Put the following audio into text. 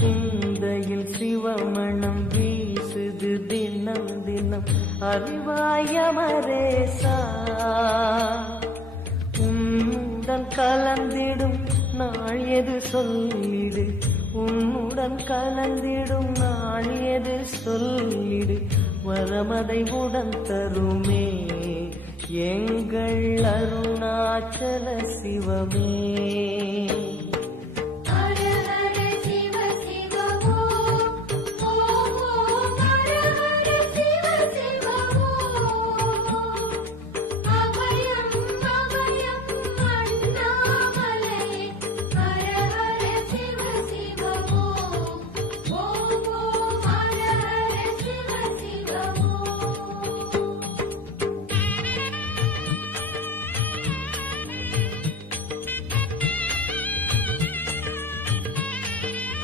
சிந்தையில் சிவமணம் வீசுது தினம் தினம் அறிவாயமரேசா உன்னுடன் கலந்திடும் நாள் எது சொல்லிடு உன்னுடன் கலந்திடும் நாள் எது சொல்லிடு வரமதை உடன் தருமே எங்கள் அருணாச்சல சிவமே.